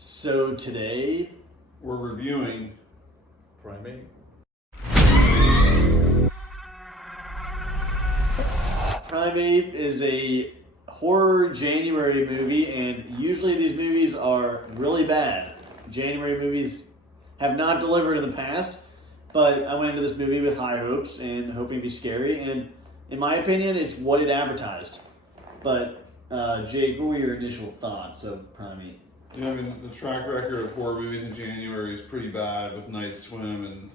So today We're reviewing Primate. Primate is a horror January movie, and usually these movies are really bad. January movies have not delivered in the past, but I went into this movie with high hopes and hoping to be scary, and in my opinion, it's what it advertised. But Jake, what were your initial thoughts of Primate? I mean, the track record of horror movies in January is pretty bad with Night Swim and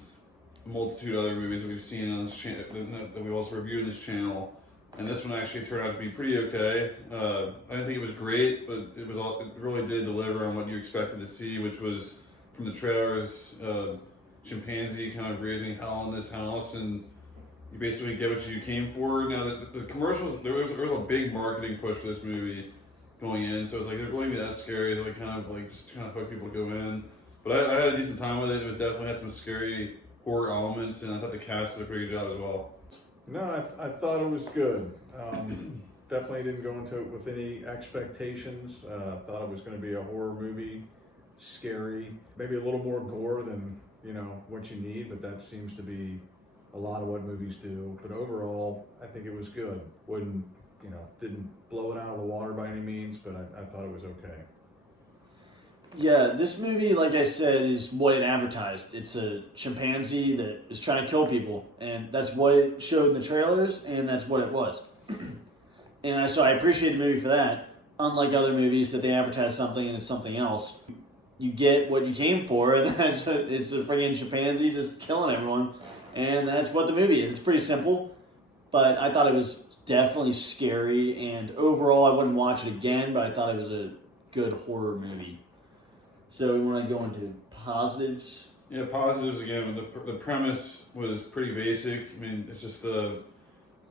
a multitude of other movies that we've seen on this channel, that we also reviewed on this channel. And this one actually turned out to be pretty okay. I didn't think it was great, but it really did deliver on what you expected to see, which was from the trailers, chimpanzee kind of raising hell in this house, and you basically get what you came for. Now, the commercials, there was a big marketing push for this movie going in, so it was like, it really be that scary, so just kind of hook people to go in. But I had a decent time with it. It was definitely had some scary horror elements, and I thought the cast did a pretty good job as well. No, I thought it was good. Definitely didn't go into it with any expectations. Thought it was going to be a horror movie, scary, maybe a little more gore than what you need, but that seems to be a lot of what movies do. But overall, I think it was good. Didn't blow it out of the water by any means, but I thought it was okay. Yeah, this movie, like I said, is what it advertised. It's a chimpanzee that is trying to kill people, and that's what it showed in the trailers, and that's what it was. So I appreciate the movie for that. Unlike other movies that they advertise something and it's something else, you get what you came for, and it's a freaking chimpanzee just killing everyone, and that's what the movie is. It's pretty simple, but I thought it was definitely scary, and overall I wouldn't watch it again, but I thought it was a good horror movie. So we want to go into positives. Yeah, positives again. The premise was pretty basic. I mean, it's just the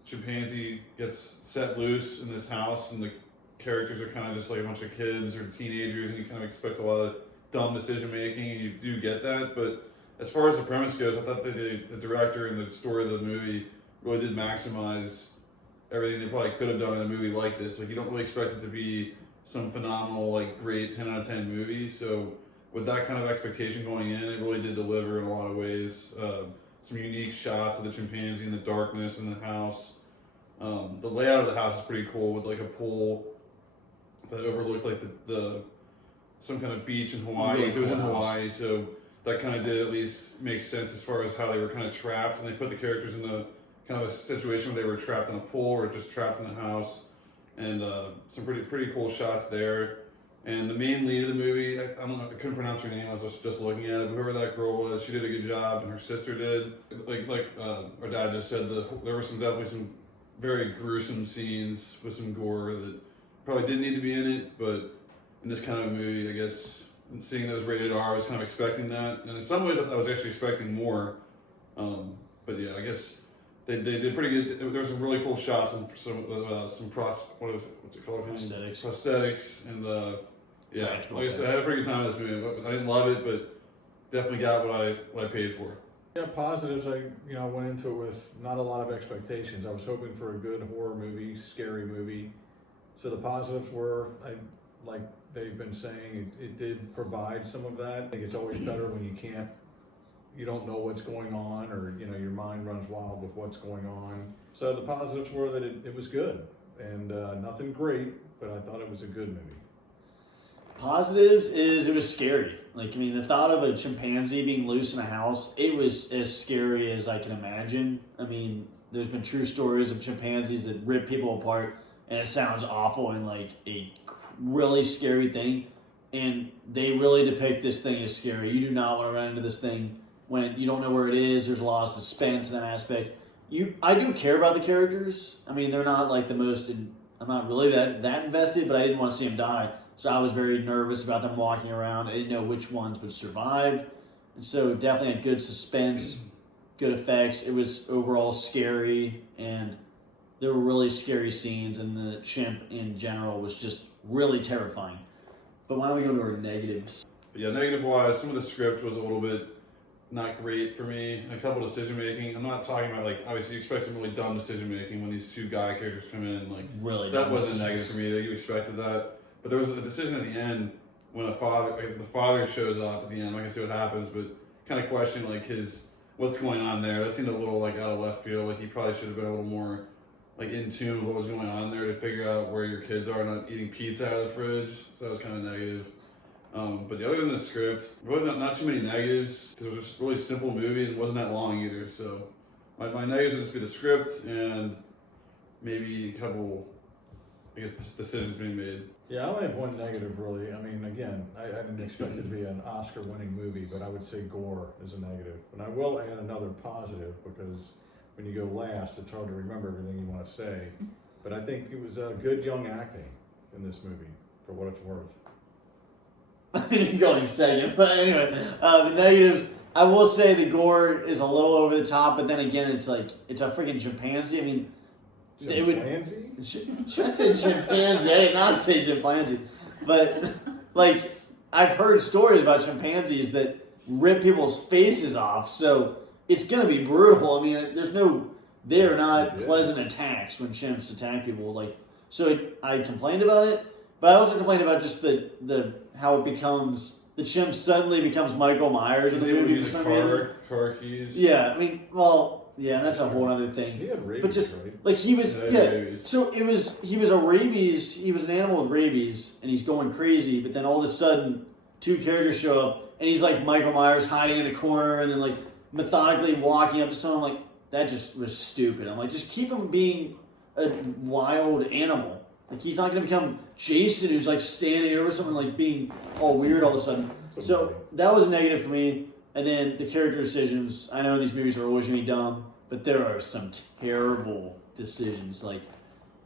chimpanzee gets set loose in this house, and the characters are kind of just like a bunch of kids or teenagers, and you kind of expect a lot of dumb decision making, and you do get that. But as far as the premise goes, I thought the director and the story of the movie really did maximize everything they probably could have done in a movie like this. Like, you don't really expect it to be some phenomenal, great 10 out of 10 movie. So with that kind of expectation going in, it really did deliver in a lot of ways. Some unique shots of the chimpanzee in the darkness in the house. The layout of the house is pretty cool, with a pool that overlooked some kind of beach in Hawaii. It was in Hawaii, so that kind of did at least make sense as far as how they were kind of trapped, and they put the characters in a kind of a situation where they were trapped in a pool or just trapped in the house. And some pretty cool shots there. And the main lead of the movie, I don't know, I couldn't pronounce her name. I was just looking at it. Whoever that girl was, she did a good job, and her sister did. Our dad just said, there were definitely some very gruesome scenes with some gore that probably didn't need to be in it. But in this kind of movie, I guess, and seeing that it was rated R, I was kind of expecting that. And in some ways, I was actually expecting more. But yeah, I guess they did pretty good. There were some really cool shots and some prosthetics, and like I said, I had a pretty good time with this movie. I didn't love it, but definitely got what I paid for. Yeah, positives. I went into it with not a lot of expectations. I was hoping for a good horror movie, scary movie. So the positives were, like they've been saying, it did provide some of that. I think it's always better when you don't know what's going on, or your mind runs wild with what's going on. So the positives were that it was good, and nothing great, but I thought it was a good movie. Positives is it was scary. The thought of a chimpanzee being loose in a house, it was as scary as I can imagine. There's been true stories of chimpanzees that rip people apart, and it sounds awful and like a really scary thing. And they really depict this thing as scary. You do not want to run into this thing when you don't know where it is. There's a lot of suspense in that aspect. I do care about the characters. They're not like the most. I'm not really that invested, but I didn't want to see them die. So I was very nervous about them walking around. I didn't know which ones would survive. And so definitely a good suspense, good effects. It was overall scary, and there were really scary scenes, and the chimp in general was just really terrifying. But why don't we go to our negatives? But yeah, negative-wise, some of the script was a little bit not great for me. A couple decision making. I'm not talking about obviously you expect some really dumb decision making when these two guy characters come in. Really that wasn't negative for me. You expected that. But there was a decision at the end when the father shows up at the end. I can see what happens, but kind of question like what's going on there. That seemed a little like out of left field. Like he probably should have been a little more like in tune with what was going on there to figure out where your kids are not eating pizza out of the fridge. So that was kind of negative. But the other than the script, really not too many negatives because it was just a really simple movie and it wasn't that long either. So my negatives would just be the script and maybe a couple, I guess, decisions being made. Yeah, I only have one negative really. I mean, again, I didn't expect it to be an Oscar-winning movie, but I would say gore is a negative. And I will add another positive because when you go last, it's hard to remember everything you want to say. But I think it was good young acting in this movie, for what it's worth. I'm going second, but anyway, the negatives. I will say the gore is a little over the top, but then again, it's like it's a freaking chimpanzee. I mean, they would. Should I say chimpanzee? I did not say chimpanzee, but like I've heard stories about chimpanzees that rip people's faces off, so it's gonna be brutal. I mean, they are not pleasant attacks when chimps attack people. Like, so I complained about it, but I also complained about just the how it becomes. The chimp suddenly becomes Michael Myers in the movie for some reason. Car keys. Yeah, I mean, well, yeah, that's a whole other thing. He had rabies, but just right? like he was, Rabies. So he was an animal with rabies, and he's going crazy. But then all of a sudden, two characters show up, and he's like Michael Myers hiding in the corner, and then like methodically walking up to someone. Like that just was stupid. I'm like, just keep him being a wild animal. Like he's not going to become Jason, who's like standing over someone, like being all weird all of a sudden. So that was a negative for me. And then the character decisions. I know these movies are always going to be dumb, but there are some terrible decisions. Like,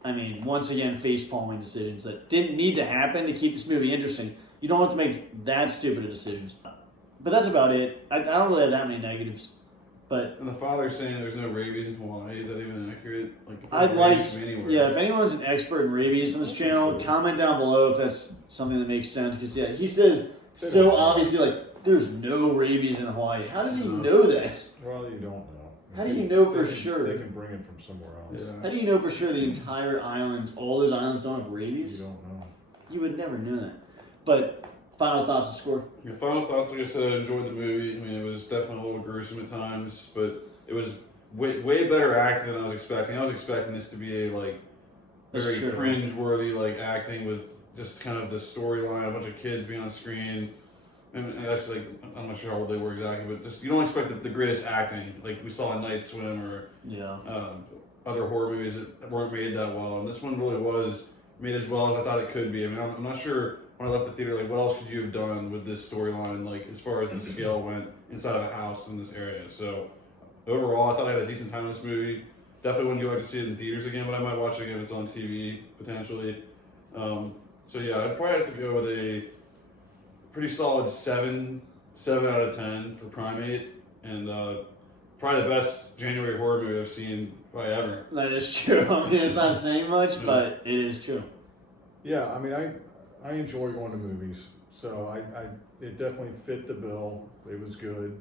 I mean, once again, face-palming decisions that didn't need to happen to keep this movie interesting. You don't have to make that stupid of decisions. But that's about it. I don't really have that many negatives. But and the father's saying there's no rabies in Hawaii. Is that even accurate? I'd like, yeah, if anyone's an expert in rabies on this channel, comment down below if that's something that makes sense. Because, yeah, he says so obviously, like, there's no rabies in Hawaii. How does he know that? Well, you don't know. How do you know for sure? They can bring it from somewhere else. Yeah. How do you know for sure the entire island, all those islands don't have rabies? You don't know. You would never know that. But final thoughts and score? Your final thoughts, like I said, I enjoyed the movie. I mean, it was definitely a little gruesome at times, but it was way better acting than I was expecting. I was expecting this to be a like very cringe-worthy like acting with just kind of the storyline, a bunch of kids being on screen. And actually, like, I'm not sure how old they were exactly, but just you don't expect the greatest acting like we saw in Night Swim or other horror movies that weren't made that well. And this one really was made as well as I thought it could be. I mean, I'm not sure when I left the theater, like, what else could you have done with this storyline, like, as far as the scale went inside of a house in this area? So, overall, I thought I had a decent time in this movie. Definitely wouldn't go out to see it in theaters again, but I might watch it again if it's on TV, potentially. So, yeah, I'd probably have to go with a pretty solid 7 out of 10 for Primate, and probably the best January horror movie I've seen probably ever. That is true. I mean, it's not saying much, but it is true. Yeah, I mean, I enjoy going to movies, so it definitely fit the bill. It was good.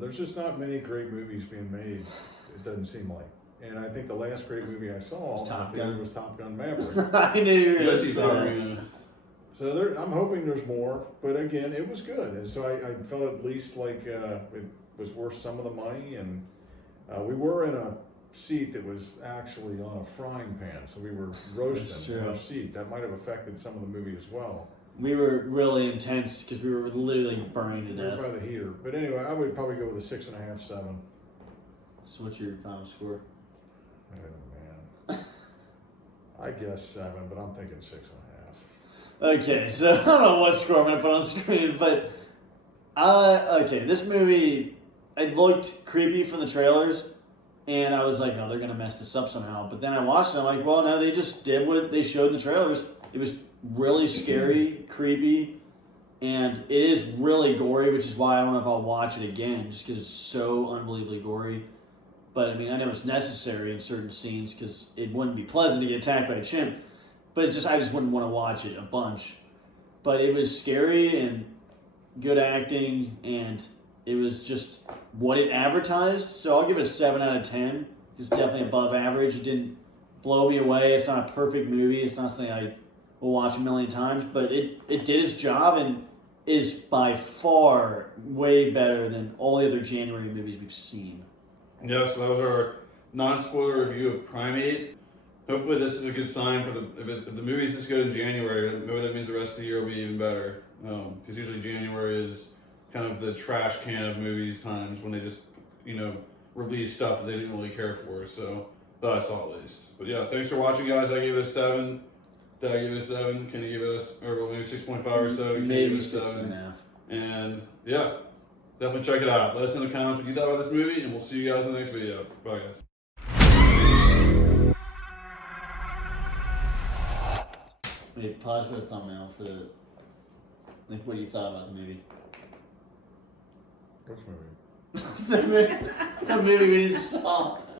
There's just not many great movies being made, it doesn't seem like. And I think the last great movie I saw was Top Gun Maverick. I knew you were going to say that. So I'm hoping there's more, but again, it was good. And so I felt at least like it was worth some of the money. And we were in a seat that was actually on a frying pan, so we were roasting in our seat. That might have affected some of the movie as well. We were really intense because we were literally burning to death. We were by the heater. But anyway, I would probably go with a 6.5, 7. So what's your final score? Oh, man. I guess 7, but I'm thinking 6.5. Okay, so I don't know what score I'm going to put on screen, but okay, this movie, it looked creepy from the trailers, and I was like, oh, they're going to mess this up somehow. But then I watched it, I'm like, well, no, they just did what they showed in the trailers. It was really scary, creepy, and it is really gory, which is why I don't know if I'll watch it again, just because it's so unbelievably gory. But, I mean, I know it's necessary in certain scenes because it wouldn't be pleasant to get attacked by a chimp. But I just wouldn't want to watch it a bunch. But it was scary and good acting, and it was just what it advertised. So I'll give it a 7 out of 10. It's definitely above average. It didn't blow me away. It's not a perfect movie. It's not something I we'll watch a million times. But it did its job and is by far way better than all the other January movies we've seen. Yeah, so that was our non-spoiler review of Primate. Hopefully this is a good sign for if the movie's just good in January, maybe that means the rest of the year will be even better. Because usually January is kind of the trash can of movies times when they just, release stuff that they didn't really care for. So that's all at least. But yeah, thanks for watching, guys. I gave it a 7. Dad gave it a 7. Kenny gave it maybe 6.5 or 7. Kenny Maybe gave it a 7. 6.5. And yeah, definitely check it out. Let us know in the comments what you thought about this movie, and we'll see you guys in the next video. Bye, guys. Wait, pause for the thumbnail for the what you thought about the movie. Which movie? The movie we just saw.